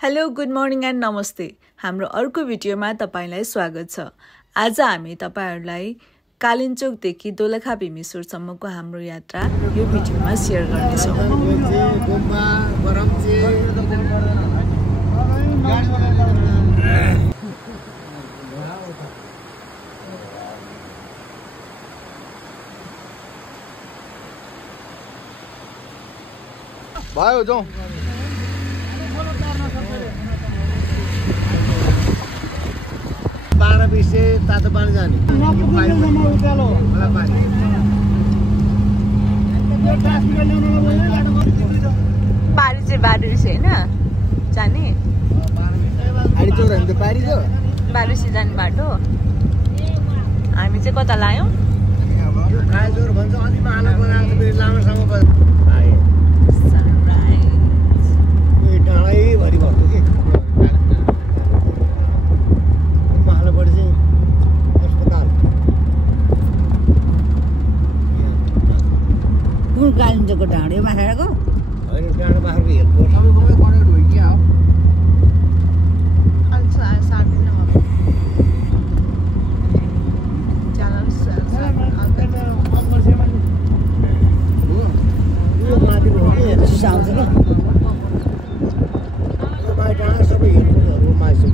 Hello good morning and नमस्ते। हाम्रो अर्को भिडियोमा तपाईलाई स्वागत छ। आज हामी तपाईहरुलाई कालिन्चोकदेखि दोलखा भीमेश्वरसम्मको हाम्रो यात्रा यो भिडियोमा शेयर गर्नेछौँ। भयो जाउँ। से तातो पानी जाने बारुसी हैन जाने बारुसी जाने बाटो। हामी चाहिँ कता लायौं खाजोर भन्छ अनि माला बनाएको फेरि लामोसम्म डाँडै भरि भएको के कालिन्चोकको ढाँडे माथाको होइन डाँडो बाख्राको हेर्को सबैकोमै कनेक्ट हो क्या हो आउँछ क्या डाँडा सबै हेर्नु मासु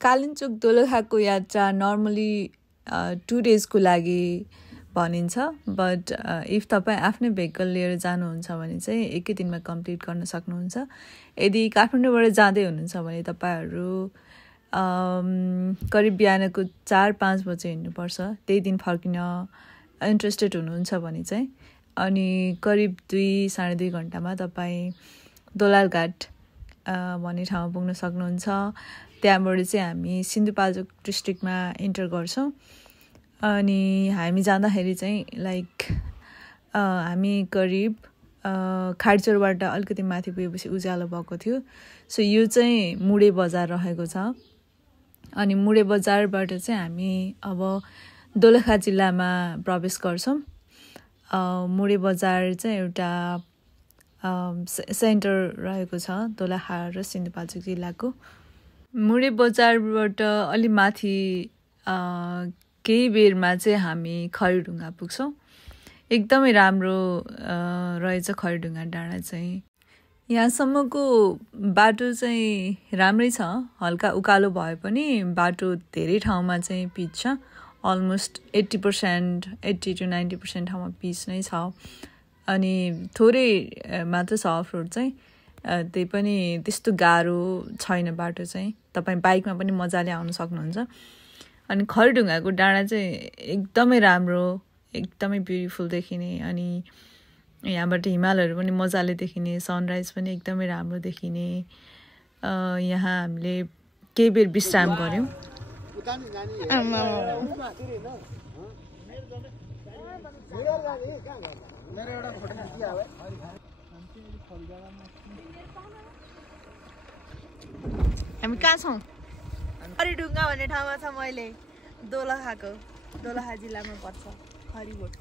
कालिन्चोक दोलखाको यात्रा नर्मली 2 डेजको लागि भनिन्छ, बट इफ तपाईँ आफ्नै भेहिकल लिएर जानुहुन्छ भने चाहिँ एकै दिनमा कम्प्लिट गर्न सक्नुहुन्छ। यदि काठमाडौँबाट जाँदै हुनुहुन्छ भने तपाईहरू करिब बिहानको 4-5 बजे हिँड्नुपर्छ। त्यही दिन फर्किन इन्ट्रेस्टेड हुनुहुन्छ भने चाहिँ अनि करिब 2-2.5 घण्टामा तपाईँ दोलालघाट भन्ने ठाउँमा पुग्न सक्नुहुन्छ। त्यहाँबाट चाहिँ हामी सिन्धुपाल्चोक डिस्ट्रिक्टमा इन्टर गर्छौँ। अनि हामी जाँदाखेरि चाहिँ हामी करिब खाडचोरबाट अलिकति माथि पुगेपछि उज्यालो भएको थियो। सो यो चाहिँ मुडे बजार रहेको छ। अनि मुडे बजारबाट चाहिँ हामी अब दोलखा जिल्लामा प्रवेश गर्छौँ। मुडे बजार चाहिँ एउटा सेन्टर रहेको छ दोलखा र सिन्धुपाल्चोक जिल्लाको। मुडे बजारबाट अलि माथि केही बेरमा चाहिँ हामी खैरढुङ्गा पुग्छौँ। एकदमै राम्रो रहेछ खैरढुङ्गा डाँडा चाहिँ। यहाँसम्मको बाटो चाहिँ राम्रै छ, हल्का उकालो भए पनि बाटो धेरै ठाउँमा चाहिँ पिच छ। अलमोस्ट 80% 80 to 90% ठाउँमा पिच नै छ। अनि थोरै मात्र छ अफ रोड चाहिँ, त्यही पनि त्यस्तो गाह्रो छैन बाटो चाहिँ। तपाईँ बाइकमा पनि मजाले आउन सक्नुहुन्छ। अनि खैरढुङ्गाको डाँडा चाहिँ एकदमै राम्रो, एकदमै ब्युटिफुल देखिने। अनि यहाँबाट हिमालहरू पनि मजाले देखिने, सनराइज पनि एकदमै राम्रो देखिने। यहाँ हामीले केही बेर विश्राम गऱ्यौँ। हामी कहाँ छौँ? खैरढुङ्गा भन्ने ठाउँमा छ। मैले दोलखा जिल्लामा पर्छ खरिबोट।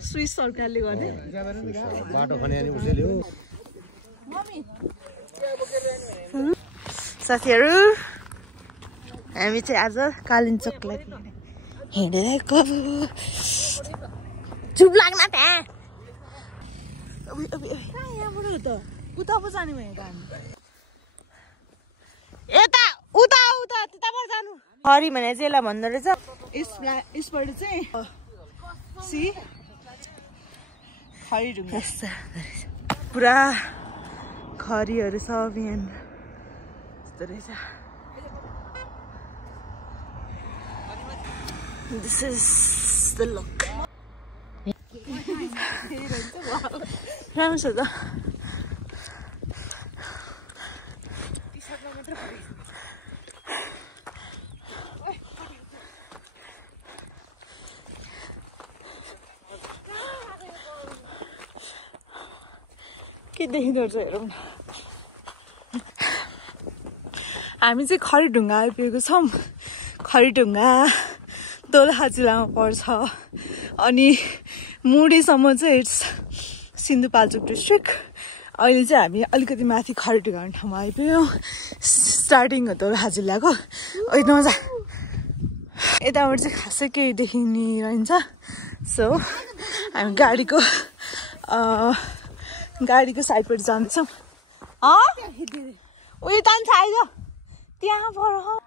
स्विस सरकारले गर्ने बाटो खने अनि उसैले हो। साथीहरू हामी चाहिँ आज कालिन्चोकलाई हिँडेको। चुप लाग्न त्यहाँ यहाँबाट त उता पो जाने भयो त हामी। यता उता उता त्यताबाट जानु। खरी भने चाहिँ यसलाई भन्दो रहेछ। यसबाट चाहिँ खैरढुङ्गा पुरा खरीहरू सब यहाँ यस्तो रहेछ। This is the look. राम्रो छ त। के देखिँदो रहेछ हेरौँ न हामी चाहिँ खरिढुङ्गा आइपुगेको छौँ खरिढुङ्गा दोलखा जिल्लामा पर्छ अनि मुडीसम्म चाहिँ इट्स सिन्धुपाल्चोक डिस्ट्रिक्ट अहिले चाहिँ हामी अलिकति माथि खरिढुङ्गा ठाउँमा आइपुग्यौँ स्टार्टिङ हो दोलखा जिल्लाको नजा यताबाट चाहिँ खासै केही देखिने रहन्छ सो हामी गाडीको साइडपट्टि जाँदैछौँ उयो तान्छ आइज त्यहाँ पर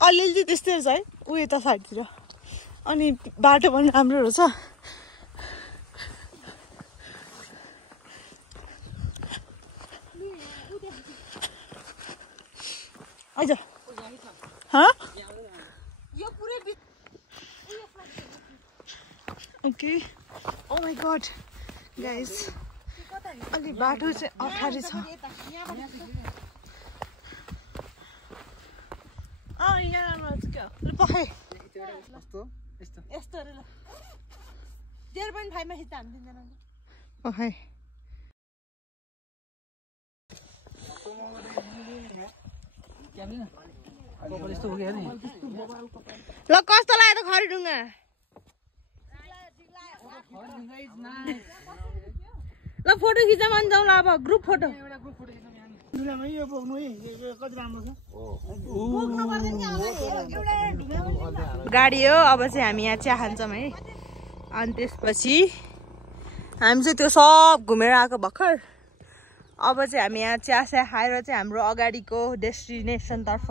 अलिअलि त्यस्तै रहेछ है ऊ यता साइडतिर अनि बाटो पनि राम्रो रहेछ आइज okay oh my god guys अलि बाटो चाहिँ अप्ठ्यारो छ यहाँ राम्रो क्या पखाइ यस्तो ल जेर पनि फाइमा खिच्दा हामी तिनजना पखाइ ल कस्तो लाग्यो त खरिढुङ्गा ल फोटो खिच्न मन जाउँ ल अब ग्रुप फोटो गाडी हो अब चाहिँ हामी यहाँ चिया खान्छौँ है अनि त्यसपछि हामी चाहिँ त्यो सब घुमेर आएको भर्खर अब चाहिँ हामी यहाँ चिया खाएर चाहिँ हाम्रो अगाडिको डेस्टिनेसनतर्फ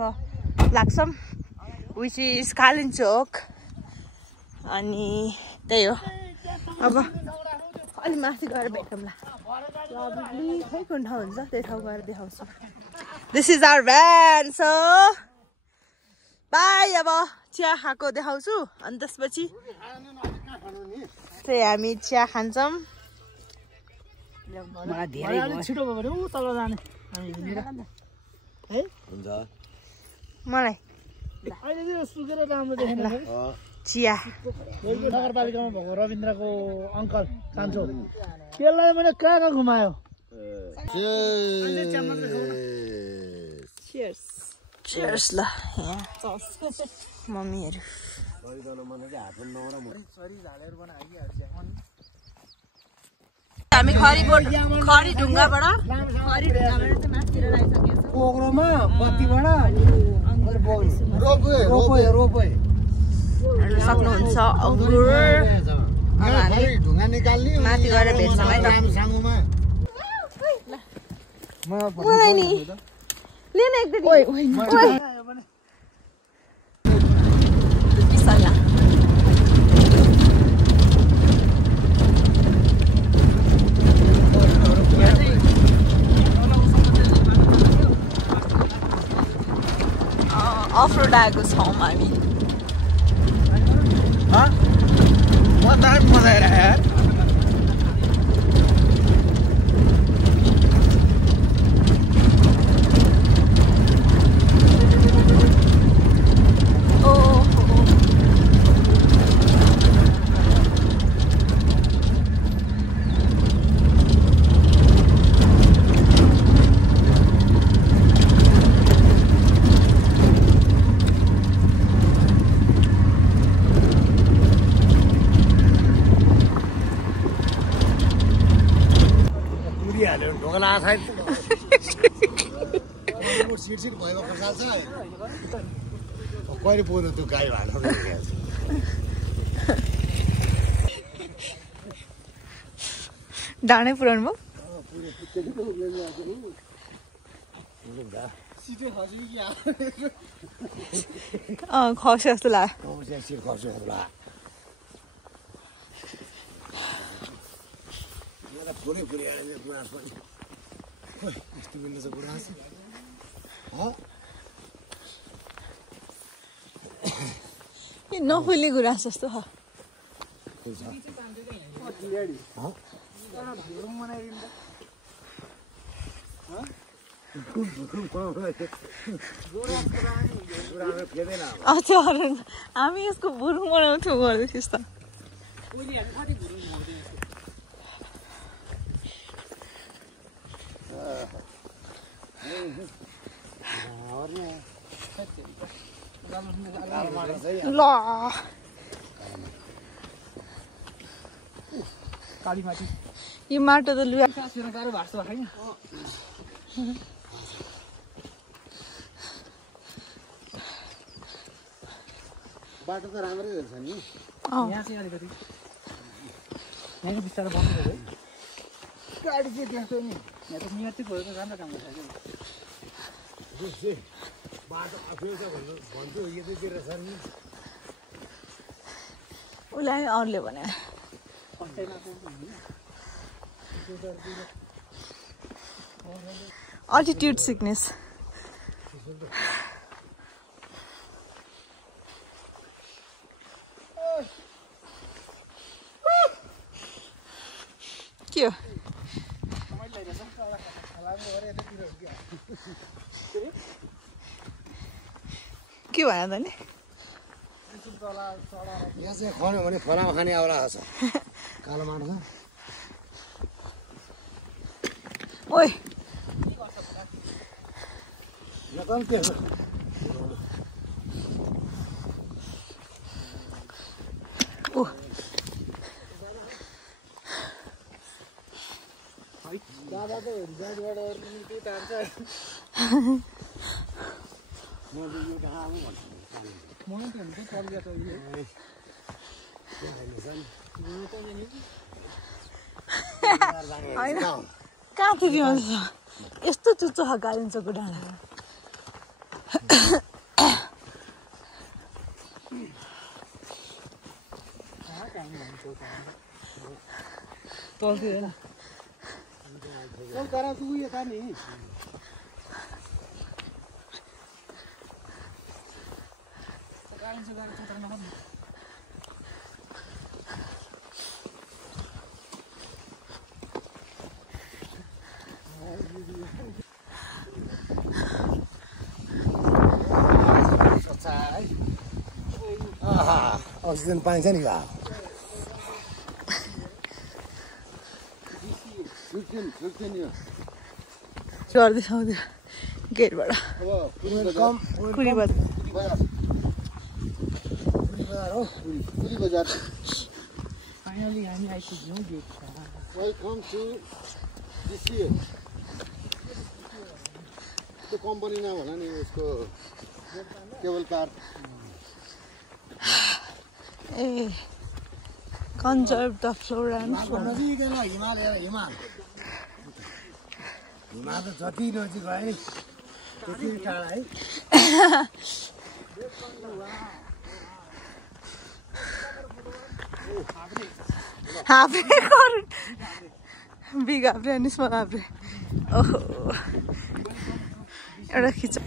लाग्छौँ विच इज कालिम्पोङ अनि त्यही हो अब अलि माथि गएर भेटौँला खै कुन ठाउँ हुन्छ त्यही ठाउँ गएर देखाउँछु this is our van so bye अब चिया खाएको देखाउँछु अनि त्यसपछि चाहिँ हामी चिया खान्छौँ मलाई चिया नगरपालिकामा भएको रविन्द्रको अङ्कल कान्छो त्यसलाई मैले कहाँ कहाँ घुमायो चियर्स ल मम्मीहरू हामी खरिढुङ्गाबाट पोखरोमा बत्तीबाट रोपवे सक्नुहुन्छ अङ्गुर ढुङ्गा निकाल्ने माथि गएर भेट्छौँ है मलाई नि लिन एकचोटि अफ रोड आएको छौँ हामी मजा आएर यार सिट भयो खसाल्छ कहिले पुग्नु त्यो गाई भाँडो डाँडै पुऱ्याउनु भयो खस्यो जस्तो नफुल्ने गुराँस जस्तो हामी यसको भुरुङ बनाउँथ्यौँ गर्दै थियौँ त ल यो माटो त लुगा बाटो त राम्रै रहेछ नि यहाँ चाहिँ अलिकति यहाँ बिस्तारो बन्द भयो गाडी चाहिँ त्यहाँ छ नि यहाँ त नियत चाहिँ भयो राम्रो काम गर्छ बाटो अफेर छ भन्छु यतैतिर छ नि उसलाई अरूले भने अल्टिट्युड सिकनेस के हो के भयो त नि यहाँ चाहिँ खन्यो भने फलामा खाने आउला छ कालो माटो छ ओइ नकम के हो ओ दादा त जाडबाट निकै टाढ्छ मलाई त हुन्छ चल्दिया त होइन कहाँ थियो यस्तो चुच्चो हकालिन्छ डाँडा चल्थ्यो होइन करा तू ये था नहीं अक्सिजन पाइन्छ नि भा चढ्दैछ गेटबाट फाइनली हामी आइपुग्यौँ गेट वेलकम टु DCA त्यो कम्पनी नाम होला नि उसको cable car A conserve the flora and हिमाल हिमाल हिमाल त जति नजिक भयो नि त्यति टाढा है हाफ्रे बिग हाफ्रे अनि स्मल हाफ्रे ओहो एउटा खिच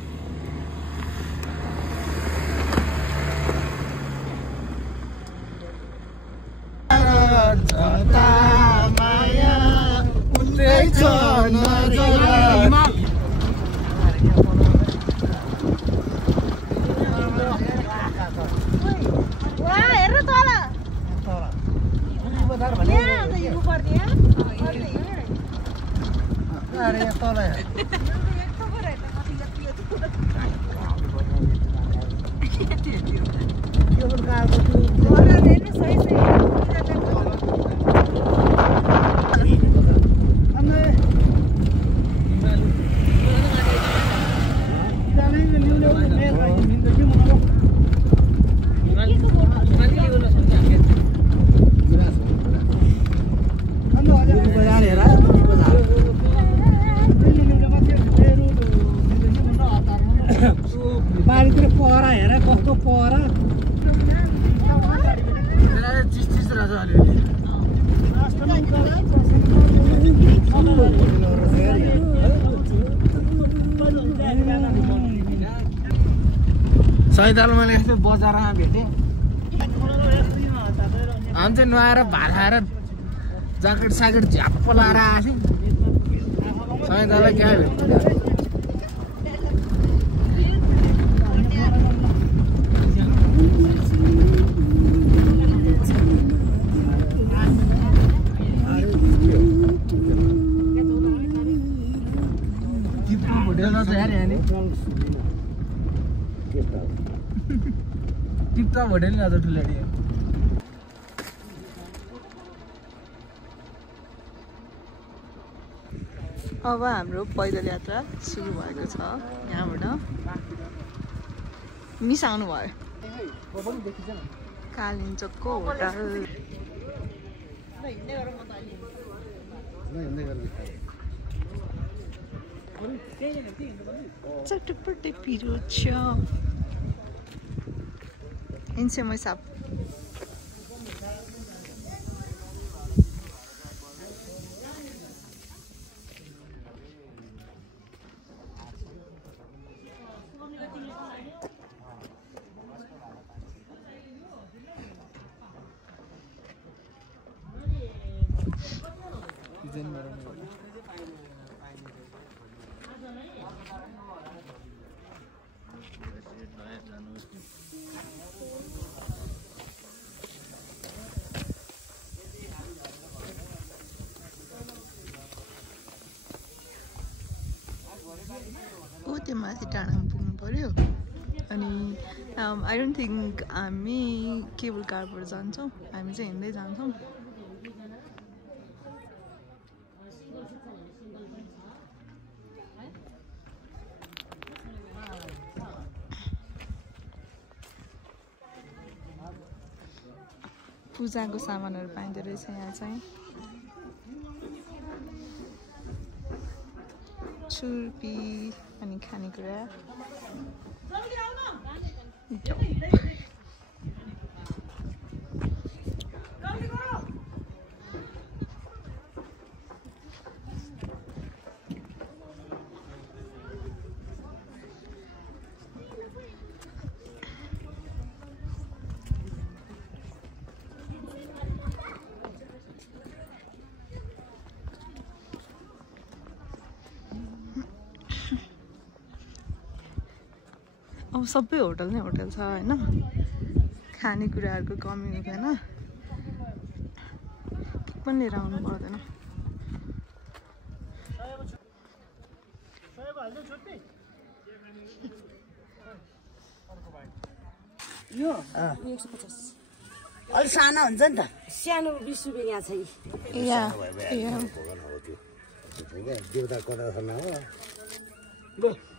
बारीतिर पहरा हेर कस्तो पहरा सैतालमा यस्तो बजारमा भेटेँ हामी चाहिँ नुहाएर भात खाएर ज्याकेट साकेट झ्याप्प लाएर आएछ सयदालाई क्या टिप्टा होटेल नि आज ठुलाडी अब हाम्रो पैदल यात्रा सुरु भएको छ यहाँबाट मिसाउनु भयो कालिम्पोङको होटल चटपटे पिरो छ इन्सेमै साप त्यो माथि डाँडामा पुग्नु पर्यो अनि आई डोन्ट थिङ्क हामी केबल कारबाट जान्छौँ हामी चाहिँ हिँड्दै जान्छौँ पूजाको सामानहरू पाइँदो रहेछ यहाँ चाहिँ छुर्पी अनि खानेकुरा अब सबै होटल नै होटल छ हैन खानेकुराहरूको कमी हुँदैन के पनि लिएर आउनु पर्दैन यो 150 अलि सानो हुन्छ नि त सानो 20 रुपैयाँ यहाँ छ देउता कता खाना हो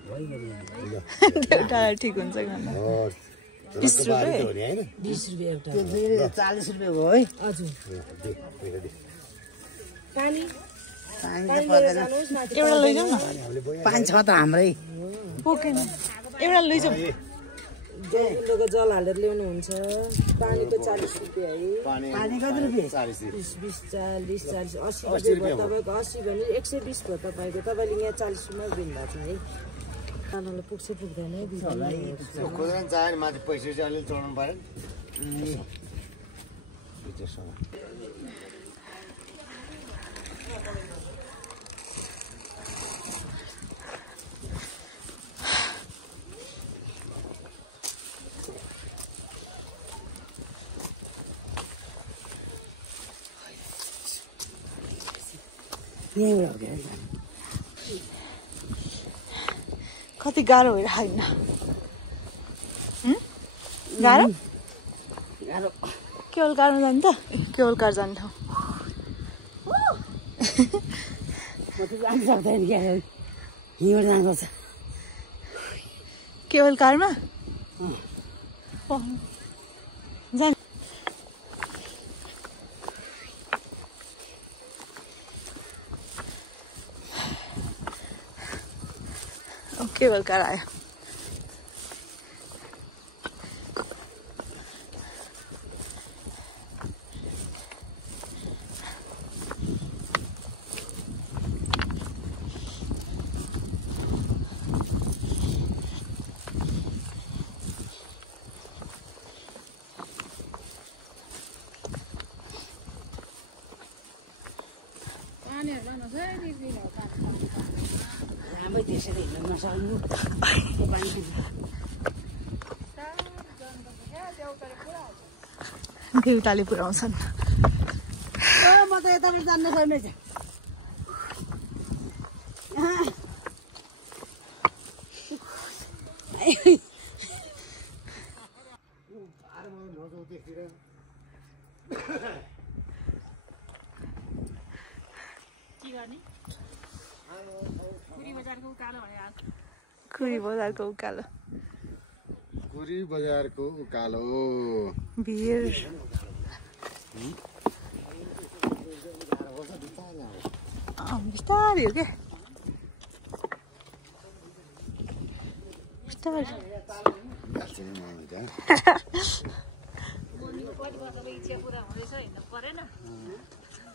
देउता ठिक हुन्छ खान 20 रुपैयाँ 20 रुपैयाँ एउटा 40 रुपैयाँ हो है हजुर पानी एउटा लैजाऊ न 5 छ त हाम्रै बोकेन एउटा लैजाऊ लोको जल हालेर ल्याउनु हुन्छ पानीको 40 रुपैयाँ है पानी कति रुपैयाँ 40 20 40 80 रुपैयाँ तपाईको 80 भने 120 भयो तपाईको तपाईले यहाँ 40 रुपैयाँ दिनु भएको छ है खानाले पुग्छ पुग्दैन है खोज्न चाहे माथि पैसा चाहिँ अलि चढाउनु पर्यो कति गाह्रो भइरहेको होइन गाह्रो गाह्रो केवल कार जानु त केवल कार जानु ठाउँ म त जान सक्दैन क्या हिँड जानु छ केवल कारमा जान केवल कार आयो त्यसरी हिँड्न नसक्नु त्यो पानी देउताले पुर्याउँछन् म त यताबाट जान्न सक्ने छ कुरी बजारको उकालो कुरी बजारको उकालो भिर बिस्तारै हो क्या बिस्तारै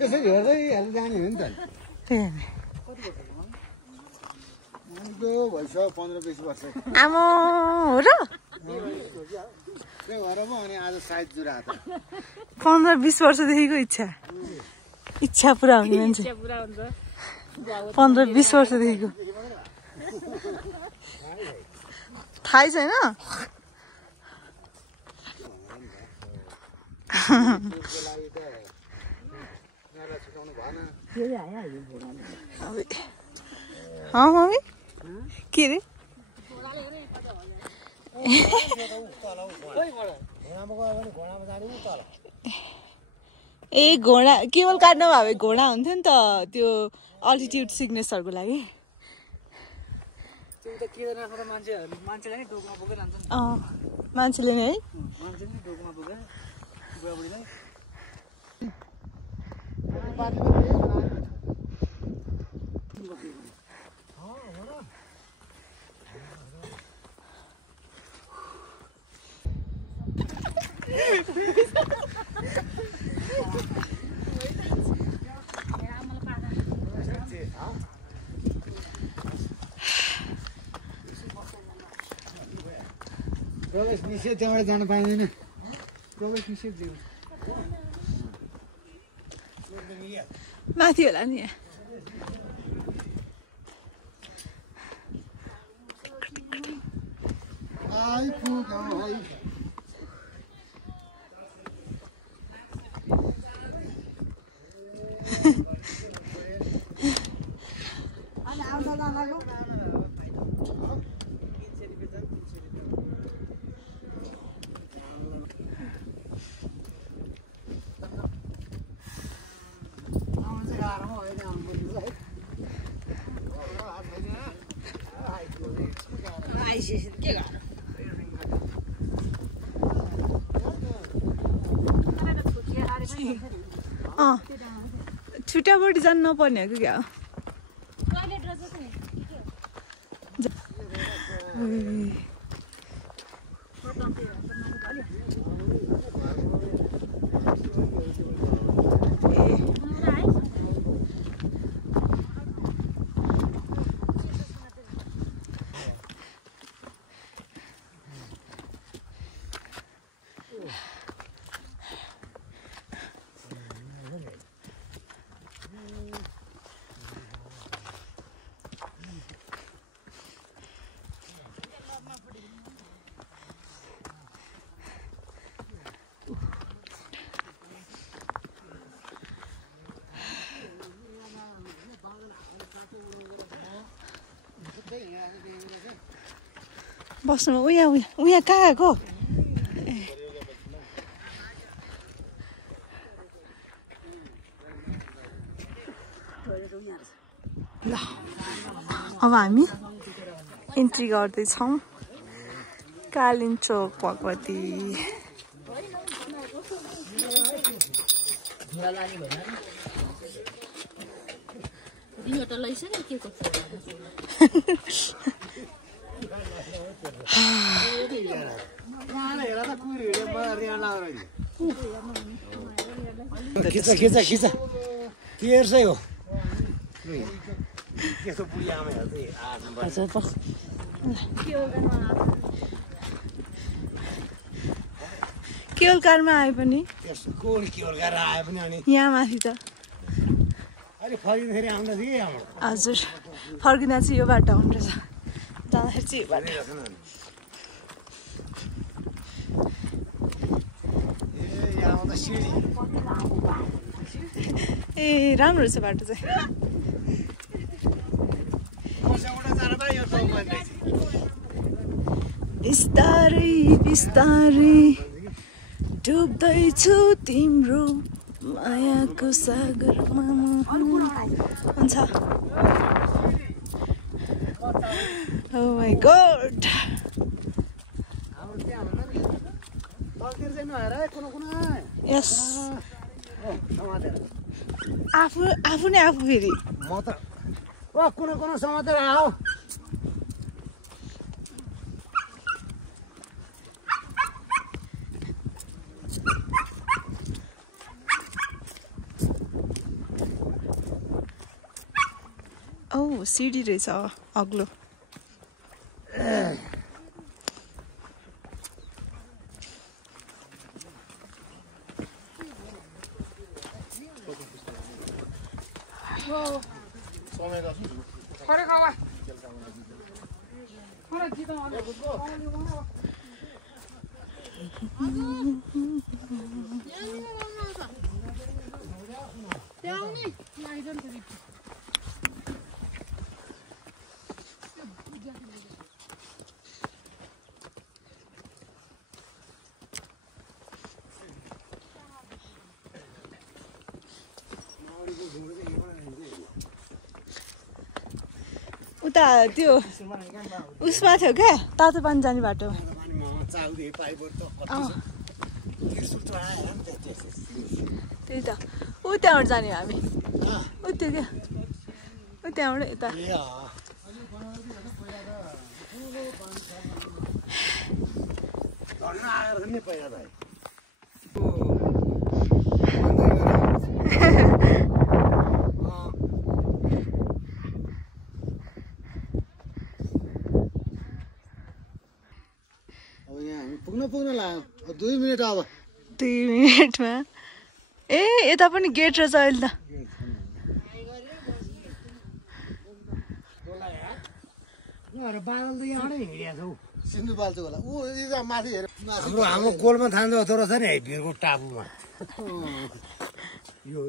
यसरी हेर्दै हेर्दै जाने हो नि त भइसक्यो 15-20 वर्ष आमा हो र त्यो भएर पो अनि आज साइज जुरा 15-20 वर्षदेखिको इच्छा पुरा हुने मान्छे 15-20 वर्षदेखिको थाहै छैन मम्मी के रे ए घोडा केवल काट्नु भए घोडा हुन्थ्यो नि त त्यो अल्टिट्युड सिकनेसहरूको लागि मान्छेले नै है प्रवेश निषेध त्यहाँबाट जान पाइँदैन प्रवेश निषेध माथि होला नि छुट्यापट्टि जानु नपर्ने हो कि क्या बस्नु उया कहाँ गएको ल अब हामी इन्ट्री गर्दैछौँ कालिम्चोक भगवती खिचा खिचा खिचा के हेर्छ यो केवल कारमा आए पनि यहाँ माथि त अरे फर्किँदाखेरि आउँदा थिएँ हजुर फर्किँदा चाहिँ यो बाटो आउनु रहेछ जाँदाखेरि चाहिँ यो बाटो ए राम्रो रहेछ बाटो चाहिँ बिस्तारै बिस्तारै डुब्दैछु तिम्रो मायाको सागरमा हुन्छ Oh my god Yes आफू नै आफू फेरि म त कुन समातेर आऊ औ सिडी रहेछ अग्लो उता त्यो उसमा थियो क्या तातो पानी जाने बाटो त्यही त ऊ त्यहाँबाट जाने हामी ऊ त्यो क्या ऊ त्यहाँबाट यता पुग्न लाग्यो 2 मिनेट अब 2 मिनेटमा ए यता पनि गेट रहेछ अहिले त सिन्धुपाल्चोक होला ऊ माथि हेर हाम्रो कोलमा थाहा थोरो छ नि भिरको टापुमा यो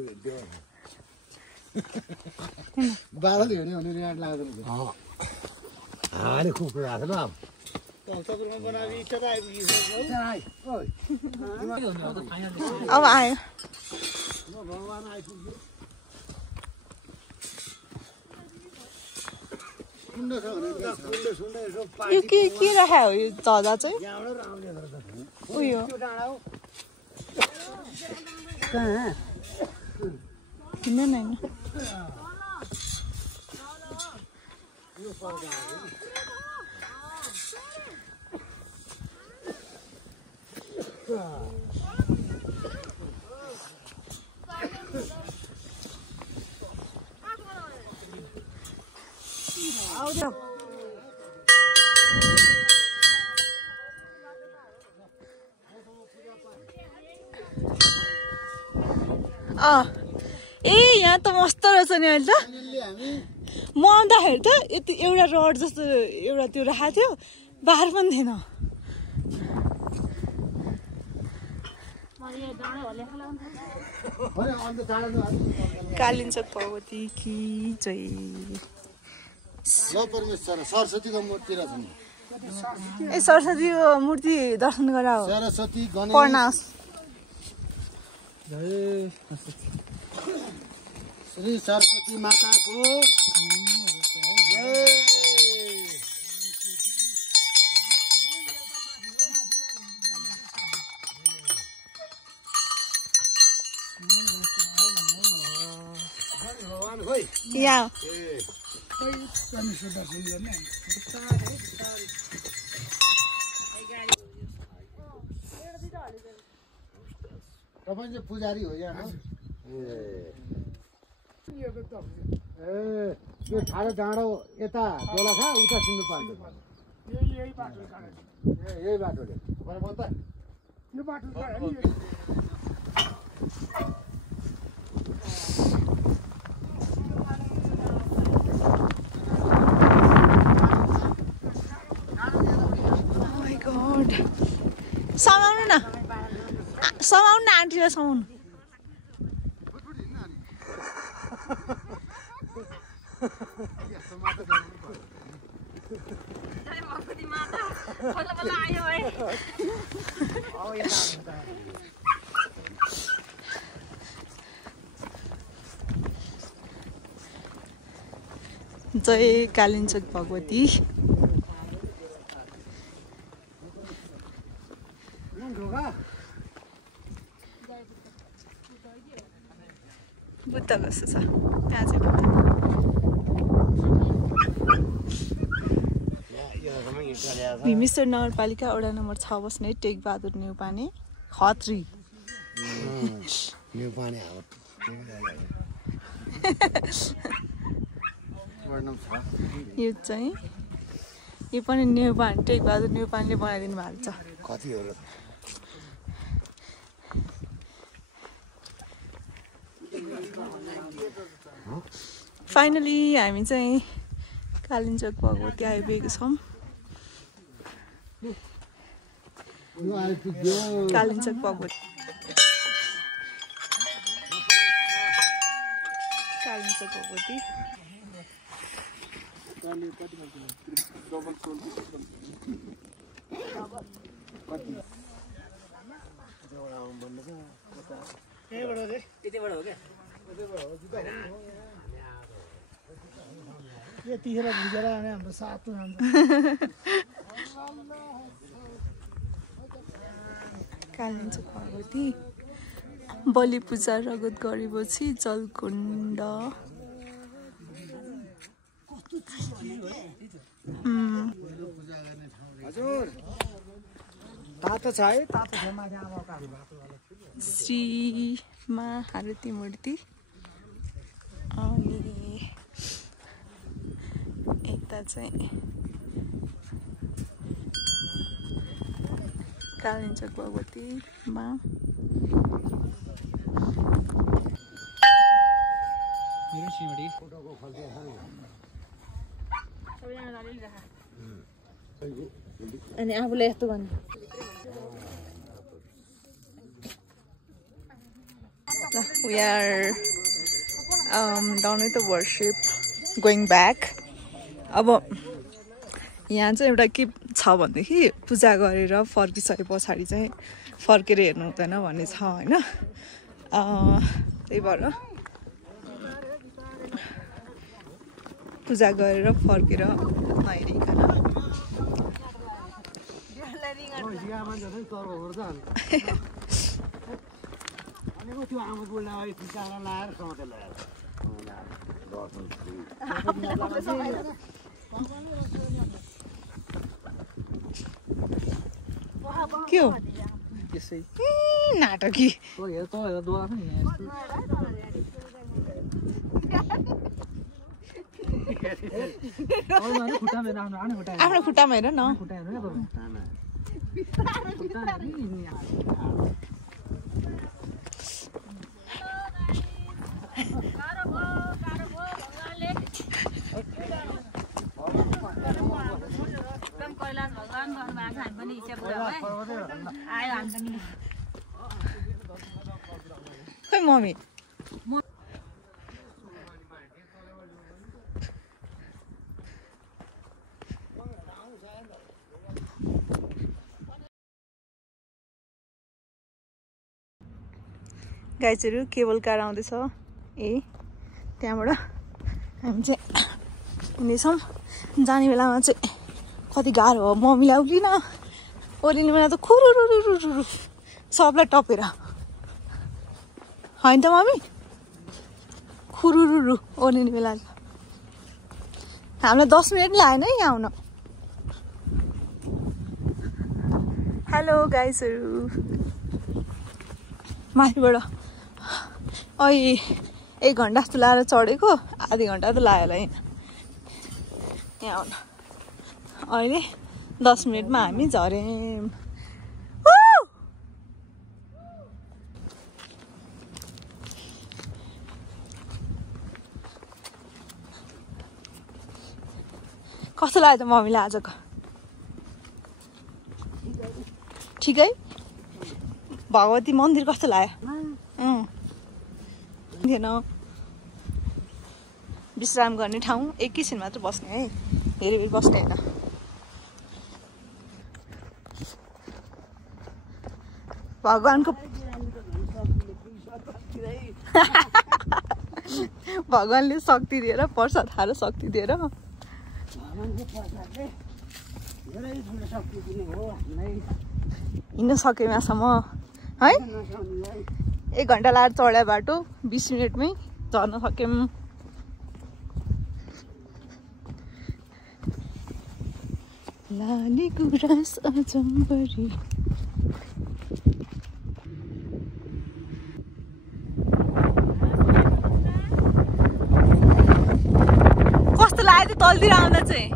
बादल हेर्ने भने रियाट लाग्दैन हाले खुब राख्छ ल अब आयो यो के राख्यो यो झजा चाहिँ उयो किन नै ए यहाँ त मस्त रहेछ नि अहिले त म आउँदाखेरि त यति एउटा रड जस्तो एउटा त्यो राखेको थियो बाहिर पनि थिएन कालिन्चोक भगवती कि जय सरस्वतीको मूर्ति रहेछ ए सरस्वतीको मूर्ति दर्शन गराओ सरस्वती गणेश श्री सरस्वती माताको यहाँ तपाईँ चाहिँ पुजारी हो यहाँ यो ठाडो डाँडो यता दोलखा उता सिन्धुपाल्चोक यही बाटोले यो बाटो समाउनु न आन्टीलाई समाउनु जय कालिन्चोक भगवती बुद्ध कस्तो छ त्यहाँ चाहिँ भीमेश्वर नगरपालिका वडा नम्बर 6 बस्ने टेकबहादुर न्युपाने खत्री यो चाहिँ यो पनि न्युपाने टेकबहादुर न्युपानेले बनाइदिनु भएको छ कति हो फाइनली हामी चाहिँ कालिन्चोक भगवती आइपुगेको छौँ कालिन्चोक भगवती कालिन्चोक भगवती यतिखेर बुझेर हाम्रो सातो कालिन्चोक भगवती बलि पूजा रगत गरेपछि जलकुण्ड हजुर तातो छ है तातो छ माथि आमाकाहरू भएको श्री महारती मूर्ति अनि यता चाहिँ कालिन्चोक भगवती मा मेरो सिमडी अनि आफूले यस्तो गर्नु we are down with the worship going back अब यहाँ चाहिँ एउटा के छ भनेदेखि पूजा गरेर फर्किसके पछाडि चाहिँ फर्केर हेर्नु हुँदैन भन्ने छ हैन त्यही भएर पूजा गरेर फर्केर नहेरिकन के हो त्यसै नाटकी आफ्नो खुट्टामा हेर न खै मम्मी गाइजहरू केबल कार आउँदैछ ए त्यहाँबाट हामी चाहिँ हिँड्दैछौँ जाने बेलामा चाहिँ कति गाह्रो हो मम्मीलाई उक्लिन ओर्लिने बेला त खुरुरुरुरुरु सबलाई टपेर होइन त मम्मी खुरुरुरु ओर्लिने बेला हामीलाई 10 मिनट लागेन है यहाँ आउन हेलो गाइजहरू माथिबाट अहिले 1 घन्टा जस्तो लाएर चढेको आधी घन्टा त लाग्यो होला यहाँ आउन अहिले 10 मिनटमा हामी झऱ्यौँ कस्तो लाग्यो त मम्मीलाई आजको ठिकै भगवती मन्दिर कस्तो लाग्यो थिएन विश्राम गर्ने ठाउँ एकैछिन मात्र बस्ने है धेरै बेर बस्ने होइन भगवानको भगवानले शक्ति दिएर प्रसाद खाएर शक्ति दिएर हिँड्न सकेँ यहाँसम्म है 1 घन्टा लाएर चढाए बाटो 20 मिनटमै झर्न सक्यौँ लाली गुराँस अजम्बरी कस्तो लाग्यो तलतिर आउँदा चाहिँ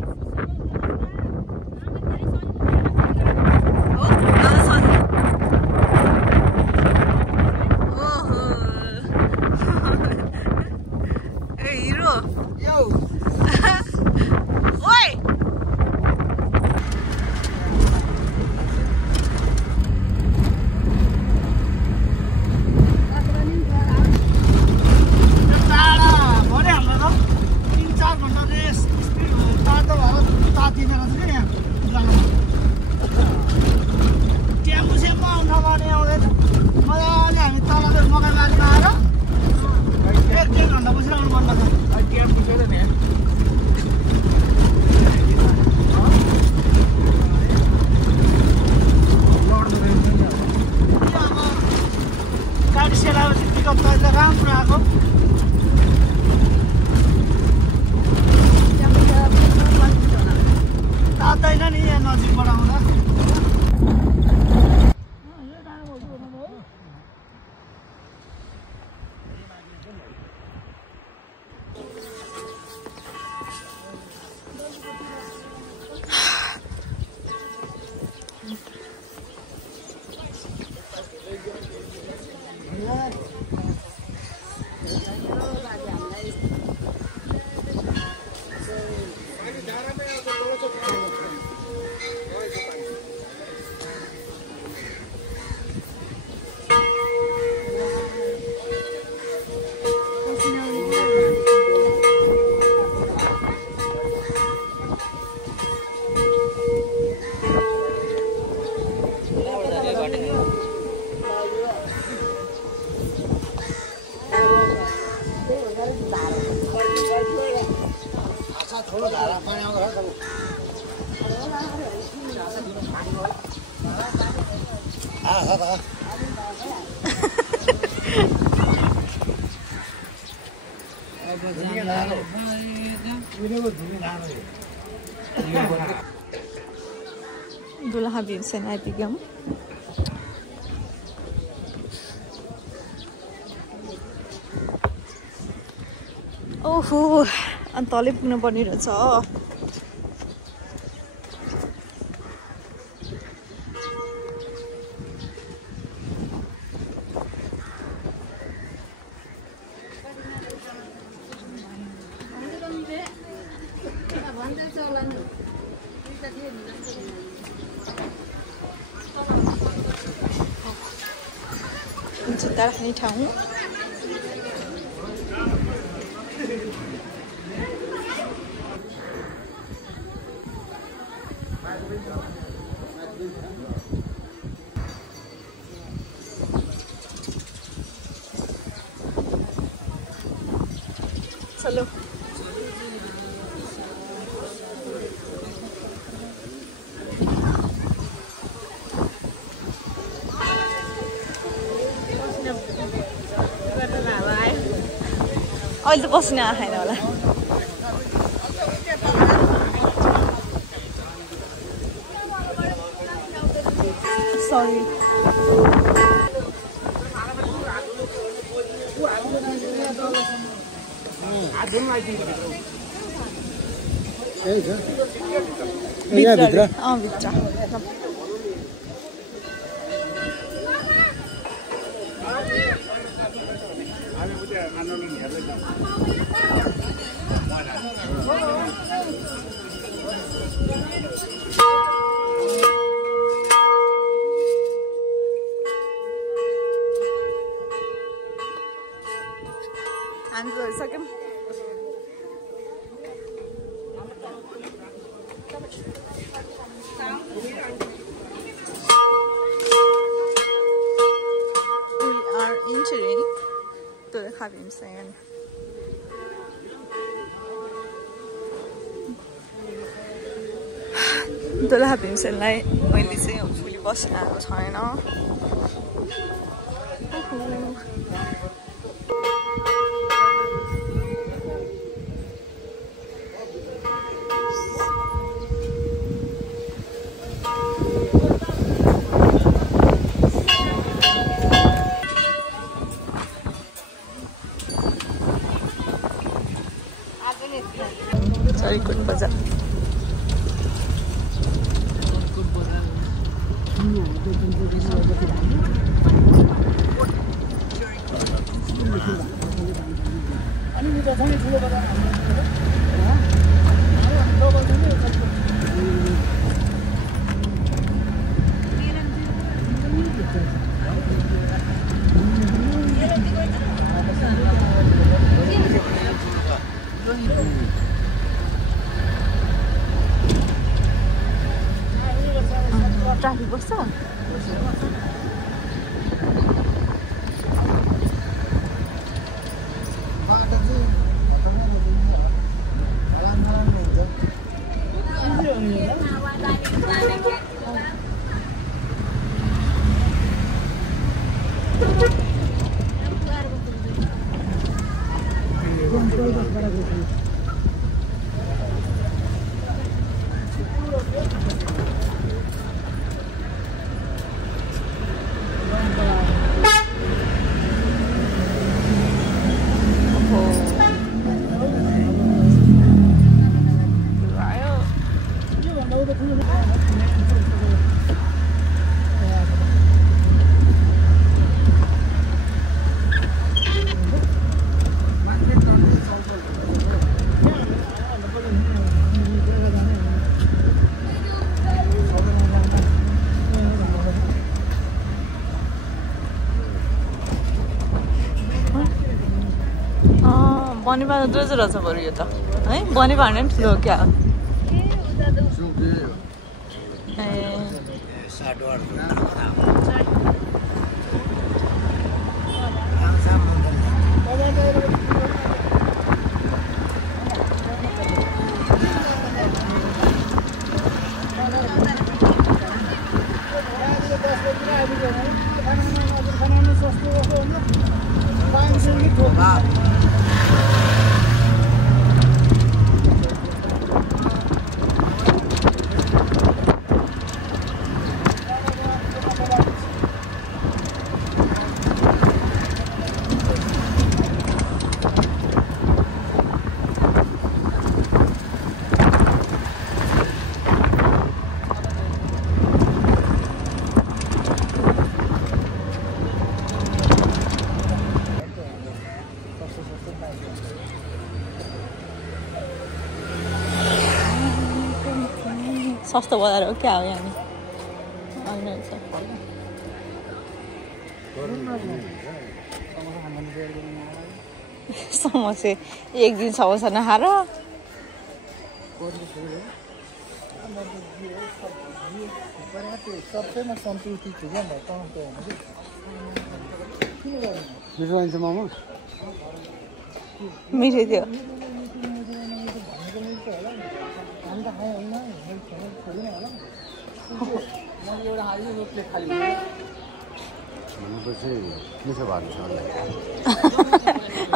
दुलहा भीमसेन आइपुग्यौँ ओहो अनि तलै पुग्नु पर्ने रहेछ जुत्ता राख्ने ठाउँ चलो अहिले त बस्न आएन होला सरी भित्र हामी गरिसक्यौँ We are entering Doleha Bhimsen. Doleha Bhimsenलाई मैले चाहिँ फुली बस्न आएको छैन Charikot Bazaar. Traffic bus ta? Banepa दुई रहेछ बरु यो त है बनेपा भने पनि ठुलो क्या सस्तो बजार हो क्या हो यहाँ समोसे एक दिन समोसा नखाएर मिठै थियो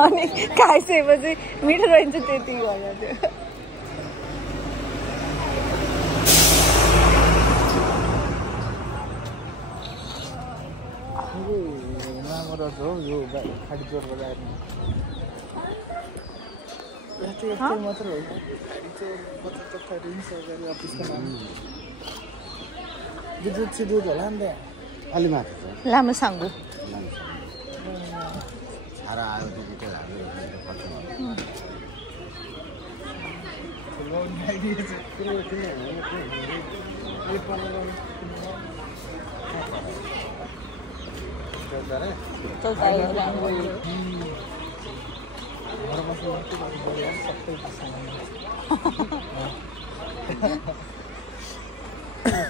अनि खाइसकेपछि मिठो रहन्छ त्यति गरेर थियो लामो साङ्गो सबै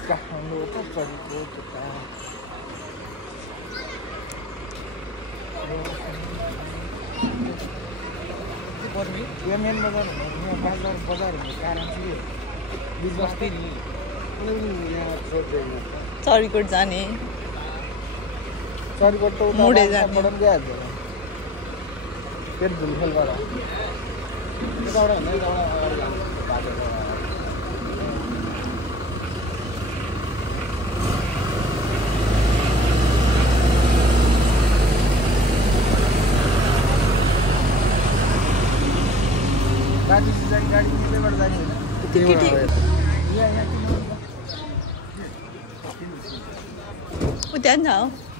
काठमाडौँ त चढेको यो मेन बजार हुने यहाँ बजार हुने कारण चाहिँ बिच बस्ती नि चरीकोट जाने चरीकोट त मुडे जाने गइहाल्छ फेरि झुलखेलबाट यताबाट भन्दा यताबाट अगाडि जान्छ बाटो गाडी त्यहीबाट जाने होइन त्यहाँ छ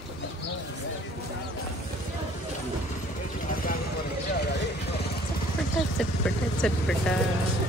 चटपटा चटपटा चटपटा